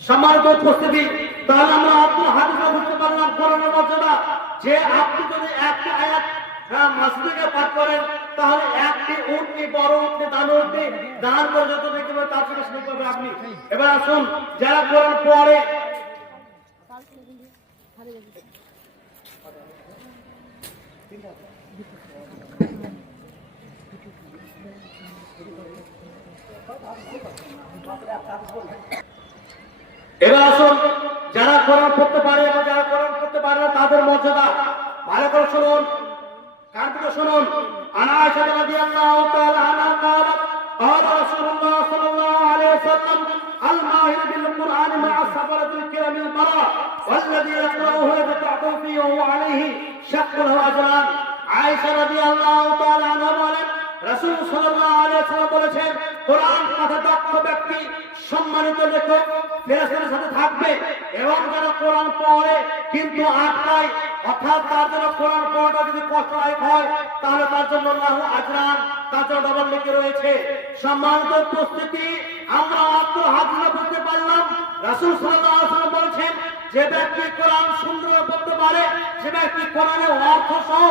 সম্মানিত উপস্থিতি, তাহলে আমরা আব্দুল হাদিসে বুঝতে পারলাম কোরআনের মর্যাদা, যে আপনি যদি একটা আয়াত মসজিদে পাঠ করেন তাহলে একটি উটনি, বড় উটনি, দান করে যত দেখতে পাবেন তার থেকে শুনে পাবেন আপনি। এবার আসুন, যারা কোরআন পড়ে এবার আসুন, যারা কোরআন পড়তে পারে এবং যারা কোরআন পড়তে পারে না তাদের মর্যাদা ভালো করে শুনুন, কান থেকে শুনুন। আনা আয়েশা রাদিয়াল্লাহু তাআলা আনহা قالت قال رسول الله صلى الله عليه وسلم الماهر بالقرآن مع السفرة الكرام البراء والذي يقرأه يتعظم فيه وهو عليه شق له أجران। আয়েশা রাদিয়াল্লাহু তাআলা আনহা বলেন, রাসূল সাল্লাল্লাহু আলাইহি ওয়াসাল্লাম বলেছেন, কোরআন পাঠে দক্ষ ব্যক্তি সম্মানিত লেখক ফেরেশতাদের সাথে থাকবে এবং যারা কোরআন পড়ে কিন্তু আটকায়, অর্থাৎ তার জন্য কোরআন পড়াটা যদি কষ্টদায়ক হয় তাহলে তার জন্য লাহু আজরান, তার জন্য ডবল নেকি রয়েছে। সম্মানিত উপস্থিতি, আমরা আব্দুল হাদিসে বুঝতে পারলাম রাসূল সাল্লাল্লাহু আলাইহি ওয়াসাল্লাম বলেছেন, যে ব্যক্তি কোরআন সুন্দর পড়তে পারে, যে ব্যক্তি কোরআনের অর্থ সহ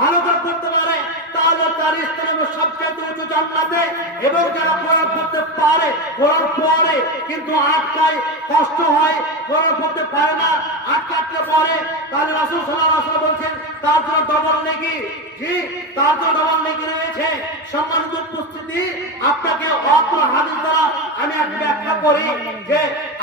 ভালো করে পড়তে পারে তাহলে তার স্থান সবচেয়ে উঁচু জান্নাতে। এবং যারা কোরআন পড়তে পারে, কোরআন পড়ে কিন্তু আটকায়, কষ্ট হয়, কোরআন পড়তে পারে না, আটকে পড়ে, তাহলে রাসূল সাল্লাল্লাহু আলাইহি ওয়াসাল্লাম বলেছেন তার জন্য ডবল নেকি। জি, তার জন্য ডবল নেকি রয়েছে। সম্মানিত উপস্থিতি, আপনাকে অত্র হাদিস দ্বারা আমি একটা ব্যাখ্যা করি যে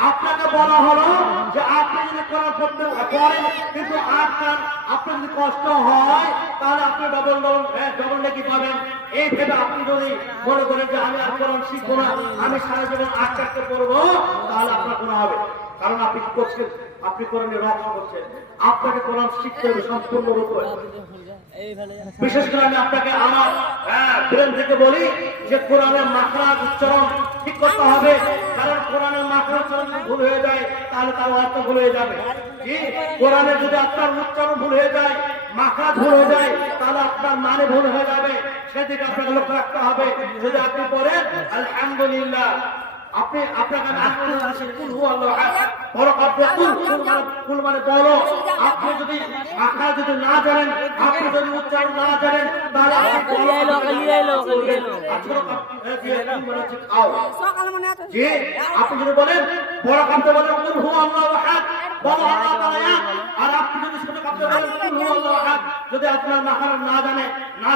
আপনাকে বলা হলো যে আপনি যদি কোরআন পড়তে পড়েন কিন্তু আটকান, আপনার যদি কষ্ট হয় তাহলে আপনি ডবল নেকি পাবেন। এই ভেবে আপনি যদি মনে করেন যে আমি আর কোরআন শিখবো না, আমি সারা জীবন আটকাতে পড়বো, তাহলে আপনার গুনাহ হবে। কারণ আপনি কি করছেন? আপনি কোরআনের রক্ষা করছেন। আপনাকে কোরআন শিখতে হবে সম্পূর্ণরূপে। বিশেষ করে আমি আপনাকে আমার ব্রেন থেকে বলি যে কোরআনের মাখরাজ উচ্চারণ ঠিক করতে হবে। কারণ কোরআনের মাখরাজ উচ্চারণ যদি ভুল হয়ে যায় তাহলে তার অর্থ ভুল হয়ে যাবে। কি কোরআনের যদি আপনার উচ্চারণ ভুল হয়ে যায়, মাখরাজ ভুল হয়ে যায়, তাহলে আপনার মানে ভুল হয়ে যাবে। সেদিকে আপনাকে লক্ষ্য রাখতে হবে। যদি আপনি পড়েন আলহামদুলিল্লাহ, আপনি আপনাকে কুল মানে বলো, আপনি যদি মাখরাজ যদি না জানেন, আপনি যদি উচ্চারণ না জানেন তাহলে আপনি যদি বলেন বড় কাঁদতে বলেন কুল হু আল্লাহু আহাদ, বলো আল্লাহ তাআলা এক। আর আপনি যদি ছোট কাপড় বলেন কুল হুয়াল্লাহু আহাদ, যদি আপনার মাখার না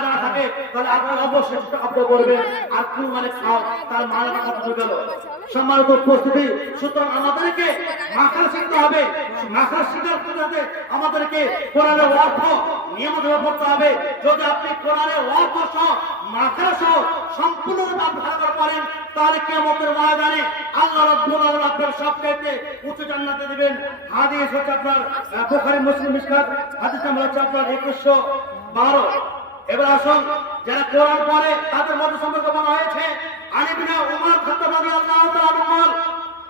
জানা থাকে, তাহলে আপনি অবশ্যই ছোট কাপড় বলবেন। আর কুল মানে খাও, তার মানাটা কথা হয়ে গেল। সম্মানিত উপস্থিতি, সুতরাং আমাদেরকে মাখার শিখতে হবে। মাখার শিখার সাথে আমাদেরকে কোরআনের অর্থ নিয়মিতভাবে পড়তে হবে। যদি আপনি কোরআনের অর্থ সহ মাখার সহ সম্পূর্ণরূপে আপনি ভালো করেন, তাহলে কিয়ামতের ময়দানে আল্লাহ রাব্বুল আলামিন আপনার সবচাইতে উচ্চ জান্নাতে দিবেন। হাদিস হচ্ছে আপনার বুখারী মুসলিম মিশকাত, হাদিস নাম্বার হচ্ছে আপনার 2112। এবার আসুন, যারা কোরআন পড়ে তাদের মধ্যে সম্পর্কে বলা হয়েছে আলী বিন উমর খাত্তাব রাদিয়াল্লাহু তাআলা আনহু,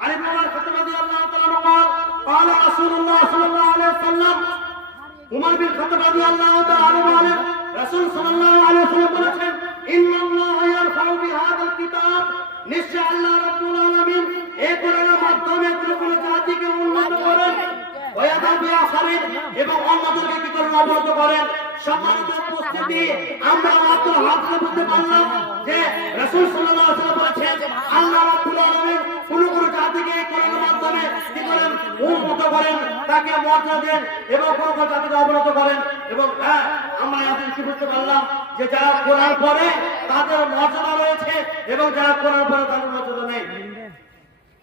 আলী বিন উমর খাত্তাব রাদিয়াল্লাহু তাআলা আনহু قال رسول الله صلى الله عليه وسلم, উমর বিন খাত্তাব রাদিয়াল্লাহু তাআলা আনহু বলেন, রাসূল সাল্লাল্লাহু আলাইহি ওয়াসাল্লাম বলেছেন, ইন্নাল্লাহা ইয়ারফাউ বিহাযাল কিতাব, নিশ্চয় আল্লাহ রাব্বুল আলামিন এই কোরআনের মাধ্যমে কোন জাতিকে উন্নত করেন, ওয়াদা বিআখারিন, এবং অন্যদেরকে কি করেন, অবনত করেন। সম্মানিত উপস্থিতি, আমরা মাত্র হাতে বুঝতে পারলাম যে রাসূল সাল্লাল্লাহু আলাইহি ওয়াসাল্লাম বলেছেন আল্লাহ রাব্বুল আলামিন কোন জাতিকে এই কোরআনের মাধ্যমে কি করেন, উন্নত করেন, তাকে মর্যাদা দেন, এবং কোন জাতিকে অবনত করেন। এবং হ্যাঁ, আমরা এখন কি বুঝতে পারলাম যে যারা কোরআন পড়ে তাদের মর্যাদা রয়েছে, এবং যারা কোরআন পড়ে তাদের মর্যাদা নেই।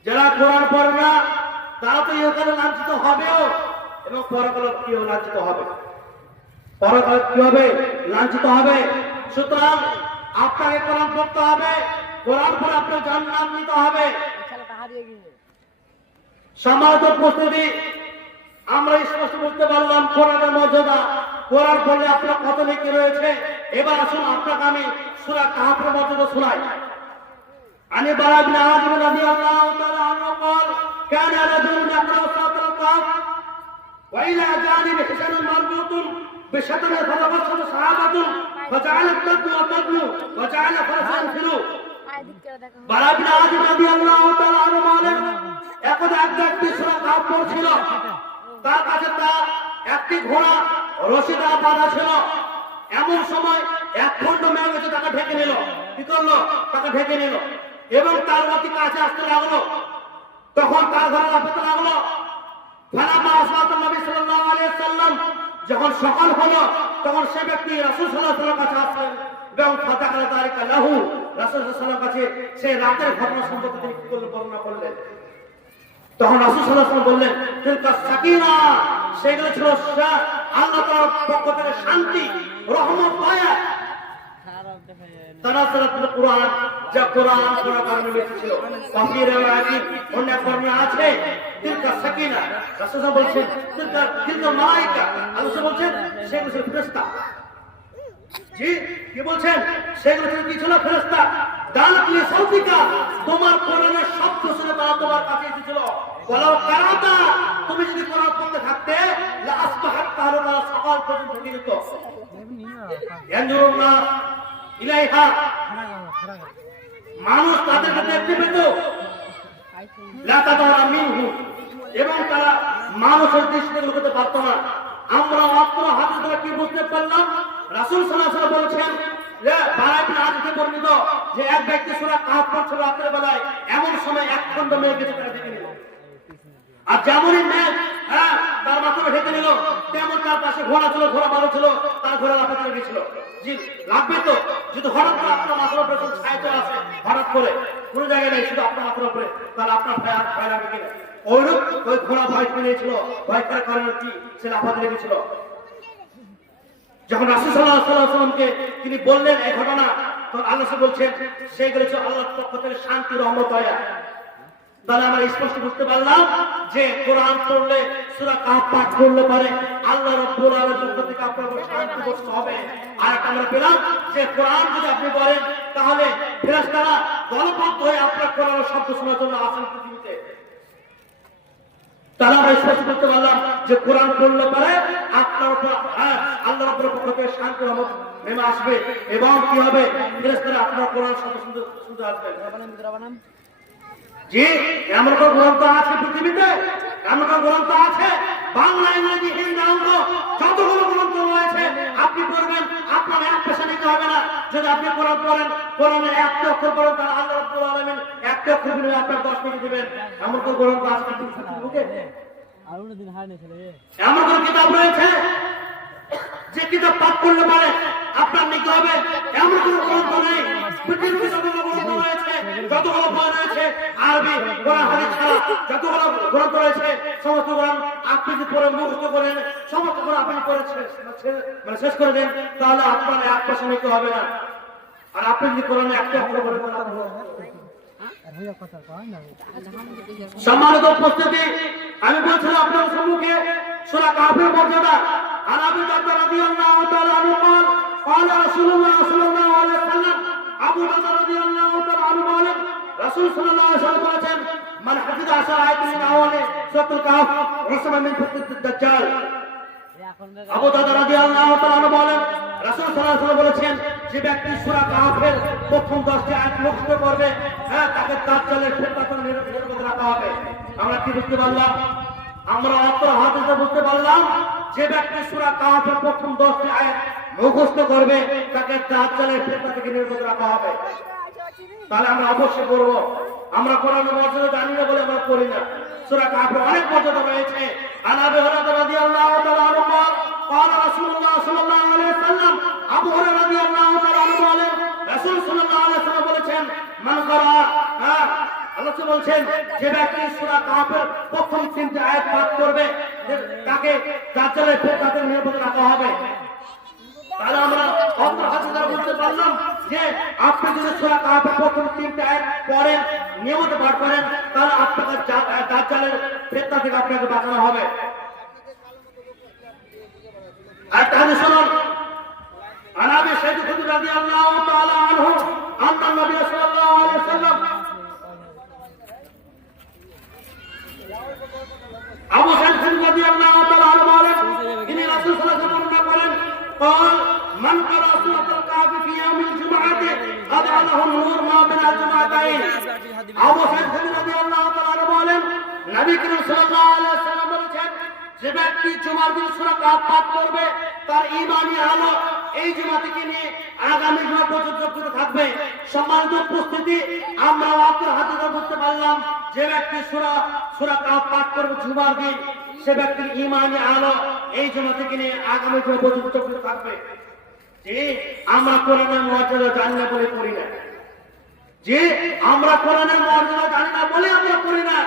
যারা কোরআন পড়ে না তারা তো ইহকালে লাঞ্ছিত হবেও, এবং পরকালে কিও লাঞ্ছিত হবে, পরকালে কি হবে, লাঞ্ছিত হবে। সুতরাং আপনাকে কোরআন পড়তে হবে, কোরআন পড়ে আপনার জান্নাত নিতে হবে। সম্মানিত উপস্থিতি, আমরা স্পষ্ট বুঝতে পারলাম কোরআনের মর্যাদা, কোরআন পড়লে আপনার কত নেকি রয়েছে। এবার আসুন আপনাকে আমি সূরা কাহফের মর্যাদা শোনাই। عن البراء بن عازب رضي الله تعالى عنه قال كان رجل يقرأ سورة الكهف وإلى جانب حسن مربوط بشطر فتبسم صحابة فجعلت تدنو وجعل فرسا ينفر। বারা বিন আযিব রাদিয়াল্লাহু তাআলা আনহু বলেন, একদা এক ব্যক্তি সূরা কাহফ পড়ছিল, তার কাছে তার একটি ঘোড়া রশি দ্বারা বাঁধা ছিল। এমন সময় এক খণ্ড মেঘ এসে তাকে ঢেকে নিল। কি করলো? তাকে ঢেকে নিল, এবং তার অতি কাছে আসতে লাগলো। তখন তার ঘরে লাফাতে লাগলো। ফালামা আসবাতা নবী সাল্লাল্লাহু আলাইহি ওয়াসাল্লাম, যখন সকাল হলো তখন সে ব্যক্তি রাসূল সাল্লাল্লাহু আলাইহি ওয়াসাল্লামের কাছে আসলেন, এবং ফাতাকালা তারিকা লাহু, রাসূল সাল্লাল্লাহু আলাইহি ওয়াসাল্লামের কাছে সেই রাতের ঘটনা সম্পর্কে তিনি কি করলেন, বর্ণনা করলেন। তখন রাসূল সাল্লাল্লাহু আলাইহি ওয়াসাল্লাম বললেন, তিলকা সাকিনা, সেগুলো ছিল আল্লাহ তাআলার পক্ষ থেকে শান্তি, রহমত, দয়া। তানাজ্জালাতুল কুরআন, যা কোরআন পড়ার কারণে এসেছিল। কাফির রাওয়ায়াত অনেক বর্ণনা আছে, তিলকা সাকিনা, রাসূল বলছেন তিলকা মালায়েকা, আল্লাহ বলছেন সেগুলো ছিল ফেরেশতা। জি, কি বলছেন? সেগুলো ছিল কি ছিল? ফেরেশতা। দালাতলি সাউতিকা, তোমার কোরআনের শব্দ শুনে তারা তোমার কাছে এসেছিল। বলো কারাতা, তুমি যদি কোরআন পড়তে থাকতে লা আসবাহাত, তাহলে তারা সকাল পর্যন্ত থেকে যেত। ইয়ানজুরুনা ইলাইহা, মানুষ তাদেরকে দেখতে পেত। লা তাদরা মিনহু, এবং তারা মানুষের দৃষ্টিতে লুকাতে পারত না। আমরা মাত্র হাদিস দ্বারা কি বুঝতে পারলাম? রাসূল সাল্লাল্লাহু আলাইহি ওয়াসাল্লাম বলেছেন যে বারা ইবনে আযিব বর্ণিত যে এক ব্যক্তি সূরা কাহফ পড়ছিল রাতের বেলায়, এমন সময় এক খণ্ড মেঘ এসে তাকে ঢেকে নিল। আর যেমনই মেঘ তার মাথায় ঢেকে নিল, তেমন তার পাশে ঘোড়া ছিল, ঘোড়া বারো ছিল, তার ঘোড়া লাফাতে লেগেছিল। জি, লাগবে তো, যদি হঠাৎ করে আপনার মাথার উপরে ছায়া চলে আসে, হঠাৎ করে কোনো জায়গায় নেই, শুধু আপনার মাথার উপরে, তাহলে আপনার ভয় লাগবে কিনা? ওইরূপ ওই ঘোড়া ভয় পেয়েছিল, ভয় করার কারণে কি সে লাফাতে লেগেছিল। যখন রাসূল সাল্লাল্লাহু আলাইহি ওয়াসাল্লামকে তিনি বললেন এই ঘটনা, তখন আল্লাহ বলছেন সেইগুলো হচ্ছে আল্লাহর পক্ষ থেকে শান্তি, রহমত, দয়া। তাহলে আমরা স্পষ্ট বুঝতে পারলাম যে কোরআন পড়লে, সূরা কাহফ পাঠ করলে পারে আল্লাহ রাব্বুল আলামিনের পক্ষ থেকে আপনার শান্তি বর্ষণ হবে। আর আমরা পেলাম যে কোরআন যদি আপনি পড়েন তাহলে ফেরেশতারা দলবদ্ধ হয়ে আপনার কোরআনের শব্দ শোনার জন্য আসেন পৃথিবীতে। তাহলে আমরা স্পষ্ট করতে পারলাম যে কোরআন পড়লে পারে আপনার উপর আল্লাহ রাব্বুল পক্ষ থেকে শান্তি, রহমত নেমে আসবে, এবং কি হবে, ফেরেশতারা আপনার কোরআন শব্দ শুনতে আসবে। জি, এমন কোন গ্রন্থ আছে পৃথিবীতে? এমন কোন গ্রন্থ আছে? বাংলা, ইংরেজি, হিন্দি, অঙ্ক যতগুলো গ্রন্থ রয়েছে আপনি পড়বেন, আপনার এক পেশা নিতে হবে না। যদি আপনি কোরআন পড়েন, কোরআনের একটা অক্ষর পড়েন, তাহলে আল্লাহ রাব্বুল আলামিন একটা অক্ষর বিনিময়ে আপনার 10 মিনিট দিবেন। এমন কোন গ্রন্থ আছে পৃথিবীতে? এমন কোন কিতাব রয়েছে যে কিতাব পাঠ করলে পারে আপনার নিতে হবে? এমন কোন গ্রন্থ নেই। পৃথিবীতে যতগুলো গ্রন্থ রয়েছে, যতগুলো বই রয়েছে, আরবি কোরআন হাদিস ছাড়া যতগুলো গ্রন্থ রয়েছে, সমস্ত গ্রন্থ আপনি যদি পড়ে মুখস্থ করেন, সমস্ত গ্রন্থ আপনি পড়ে শেষ করে দেন, তাহলে আপনার এক পয়সা নিতে হবে না। আর আপনি যদি কোরআনে একটা অক্ষর করে সম্মানিত উপস্থিতি, আমি বলছিলাম আপনার সম্মুখে সূরা কাহফের মর্যাদা। আর আবু দারদা রাদিয়াল্লাহু তাআলা আনহু বলেন, قال رسول الله صلى الله عليه وسلم, আবু দারদা রাদিয়াল্লাহু তাআলা আনহু বলেন, রাসূল সাল্লাল্লাহু আলাইহি ওয়াসাল্লাম বলেছেন, মান হাফিযা 10 আয়াতিন মিন আওয়ালি সূরাতুল কাহফ ওয়াসামা মিন ফিতনাতিদ দাজ্জাল। আবু দারদা রাদিয়াল্লাহু তাআলা আনহু বলেন, রাসূল সাল্লাল্লাহু আলাইহি ওয়াসাল্লাম বলেছেন, যে ব্যক্তি সূরা কাহফের প্রথম 10টি আয়াত মুখস্থ করবে, তাকে দাজ্জালের ফিতনা থেকে নিরাপদ রাখা হবে। আমরা কি বুঝতে পারলাম? আমরা অত্র হাদিসে বুঝতে পারলাম যে ব্যক্তি সূরা কাহফের প্রথম 10টি আয়াত মুখস্থ করবে, তাকে দাজ্জালের ফিতনা থেকে নিরাপদ রাখা হবে। তাহলে আমরা অবশ্যই করব। আমরা কোরআনের মর্যাদা জানি না বলে আমরা পড়ি না। সূরা কাহফের অনেক মর্যাদা রয়েছে। আবু হুরায়রা রাদিয়াল্লাহু তাআলা আনহু قال رسول الله صلى الله عليه وسلم, আবু হুরায়রা রাদিয়াল্লাহু তাআলা আনহু বলেন, রাসূল সাল্লাল্লাহু আলাইহি ওয়াসাল্লাম বলেছেন, মান করা, আল্লাহ বলছেন, যে ব্যক্তি সূরা কাহফের প্রথম 3টি আয়াত পাঠ করবে, তাকে দাজ্জালের ফিতনা থেকে নিরাপদ রাখা হবে। তাহলে আমরা অন্য হাদিসে বলতে পারলাম যে আপনি যদি সূরা কাহফের প্রথম 3টি আয়াত পড়েন, নিয়মিত পাঠ করেন, তাহলে আপনাকে দাজ্জালের ফিতনা থেকে আপনাকে বাঁচানো হবে। আর তাহলে শুনুন, আনাবি সাইদ খুদরি রাদিয়াল্লাহু তাআলা আনহু আন্না নবী সাল্লাল্লাহু আলাইহি ওয়াসাল্লাম, আবু সাইদ খুদরি রাদিয়াল্লাহু তাআলা আনহু বলেন, তিনি রাসূল সাল্লাল্লাহু আলাইহি ওয়াসাল্লাম বলেন, قال من قرأ سورة الكهف في يوم الجمعة أضاء له النور ما بين الجمعتين। আবু সাইদ খুদরি রাদিয়াল্লাহু তাআলা আনহু বলেন, নবী করিম সাল্লাল্লাহু আলাইহি ওয়াসাল্লাম বলেছেন, যে ব্যক্তি জুমার দিন সূরা কাহফ পাঠ করবে, তার ঈমানি আলো এই জুমা থেকে নিয়ে আগামী জুমা পর্যন্ত থাকবে। সম্মানিত উপস্থিতি, আমরা আপনার হাতে বুঝতে পারলাম যে ব্যক্তি সূরা কাহফ পাঠ করবে জুমার দিন, সে ব্যক্তির ঈমানি আলো এই জুমা থেকে নিয়ে আগামী জুমা পর্যন্ত থাকবে। যে আমরা কোরআনের মর্যাদা জানি না বলে করি না, যে আমরা কোরআনের মর্যাদা জানি না বলে আমরা করি না।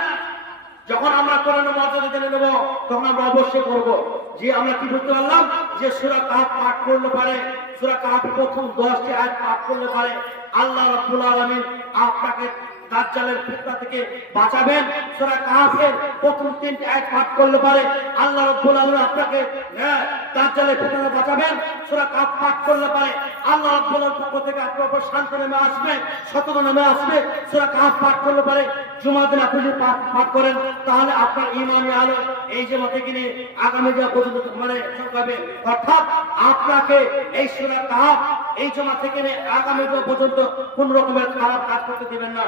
যখন আমরা কোরআনের মর্যাদা জেনে নেব, তখন আমরা অবশ্যই করব। যে আমরা কি বুঝতে পারলাম যে সূরা কাহফ পাঠ করলে পারে, সূরা কাহফের প্রথম 10টি আয়াত পাঠ করলে পারে আল্লাহ রাব্বুল আলামিন আপনাকে দাজ্জালের ফিতনা থেকে বাঁচাবেন। সূরা কাহফের প্রথম 3টি আয়াত পাঠ করলে পারে আল্লাহ রাব্বুল আলামিন আপনাকে দাজ্জালের ফিতনা থেকে বাঁচাবেন। সূরা কাহফ পাঠ করলে পারে আল্লাহ রাব্বুল আলামিনের পক্ষ থেকে আপনার উপর শান্তি নেমে আসবে, সততা নেমে আসবে। সূরা কাহফ পাঠ করলে পারে জুমার দিন আপনি যদি পাঠ করেন, তাহলে আপনার ঈমানি আলো এই জুমা থেকে নিয়ে আগামী জুমা পর্যন্ত চলবে। অর্থাৎ আপনাকে এই সূরা কাহফ এই জুমা থেকে নিয়ে আগামী জুমা পর্যন্ত কোন রকমের খারাপ কাজ করতে দিবেন না,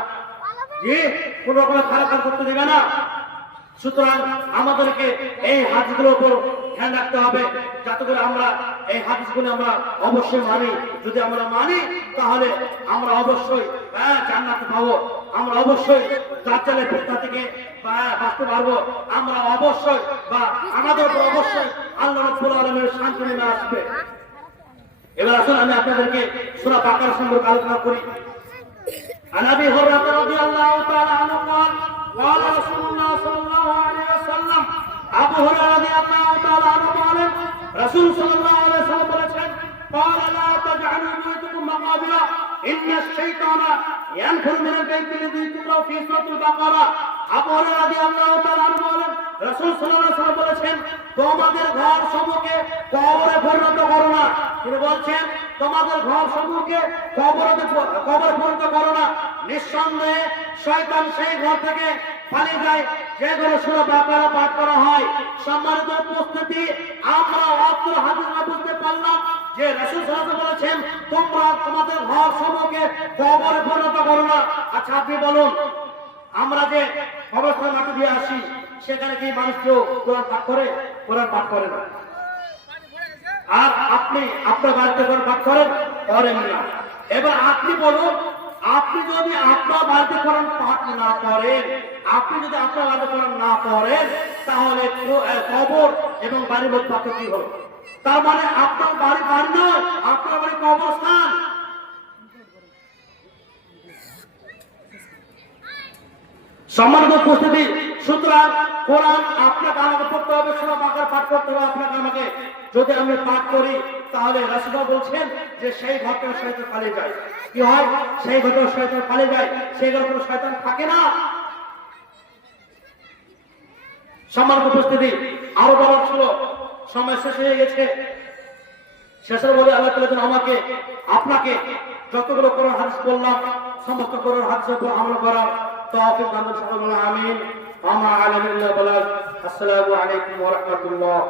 যে কোন রকমের খারাপ কাজ করতে দিবে না। সুতরাং আমাদেরকে এই হাদিসগুলোর উপর ধ্যান রাখতে হবে, যাতে করে আমরা এই হাদিসগুলো আমরা অবশ্যই মানি। যদি আমরা মানি, তাহলে আমরা অবশ্যই জান্নাত পাবো, আমরা অবশ্যই দাজ্জালের ফিতনা থেকে বাঁচতে পারবো, আমরা অবশ্যই বা আমাদের উপর অবশ্যই আল্লাহ রাব্বুল আলামিনের শান্তি নেমে আসবে। এবার আসুন আমি আপনাদেরকে সূরা বাকারা সম্পর্কে আলোচনা করি। عن ابي هريره رضي الله تعالى عنه قال قال رسول الله صلى الله عليه وسلم, আবু হুরায়রা রাদিয়াল্লাহু তাআলা আনহু বলেন, রাসূল সাল্লাল্লাহু আলাইহি ওয়াসাল্লাম বলেছেন, قال لا تجعلوا بيوتكم مقابر ان الشيطان ينفر من البيت الذي تقرأ فيه سورة البقرة। আবু হুরায়রা রাদিয়াল্লাহু তাআলা আনহু বলেন, রাসূল সাল্লাল্লাহু আলাইহি ওয়াসাল্লাম বলেছেন, তোমাদের ঘর সমূহকে কবরে পরিণত করো না। তিনি বলছেন, তোমাদের ঘর সমূহকে কবরে পরিণত করো না। নিঃসন্দেহে শয়তান সেই ঘর থেকে পালিয়ে যায় যে ঘরে সূরা বাকারা পাঠ করা হয়। সম্মানিত উপস্থিতি, আমরা অত্র হাদিসে বুঝতে পারলাম যে রাসূল সাল্লাল্লাহু আলাইহি ওয়াসাল্লাম বলেছেন, তোমরা তোমাদের ঘর সমূহকে কবরে পরিণত করো না। আচ্ছা আপনি বলুন, আমরা যে কবরস্থান মাটি দিয়ে আসি, সেখানে কি মানুষ কেউ কোরআন পাঠ করে? কোরআন পাঠ করে না। আর আপনি আপনার বাড়িতে কোরআন পাঠ করেন না। এবার আপনি বলুন, আপনি যদি আপনার বাড়িতে কোরআন পাঠ না করেন, পড়েন, আপনি যদি আপনার আদৌ কোরআন না পড়েন তাহলে কবর এবং বাড়ির মধ্যে পার্থক্য কি হলো? তার মানে আপনার বাড়ি বাড়ি নয়, আপনার বাড়ি কবরস্থান। সম্মানিত উপস্থিতি, সুতরাং কোরআন আপনাকে আমাকে পড়তে হবে, সূরা বাকারা পাঠ করতে হবে আপনাকে আমাকে। যদি আমি পাঠ করি তাহলে রাসূলুল্লাহ বলছেন যে সেই ঘর থেকে শয়তান পালিয়ে যায়। কি হয়? সেই ঘর থেকে শয়তান পালিয়ে যায়, সেই ঘরে কোনো শয়তান থাকে না। সম্মানিত উপস্থিতি, আরো বলার ছিল, সময় শেষ হয়ে গেছে। শেষে বলে আল্লাহ তাআলা যেন আমাকে আপনাকে যতগুলো কোরআন হাদিস বললাম সমস্ত কোরআন হাদিসের উপর আমল করার তৌফিক দান করুন। আমিন। ওয়া মা আলাইনা ইল্লা বালাগ। আসসালামু আলাইকুম ওয়া রাহমাতুল্লাহ।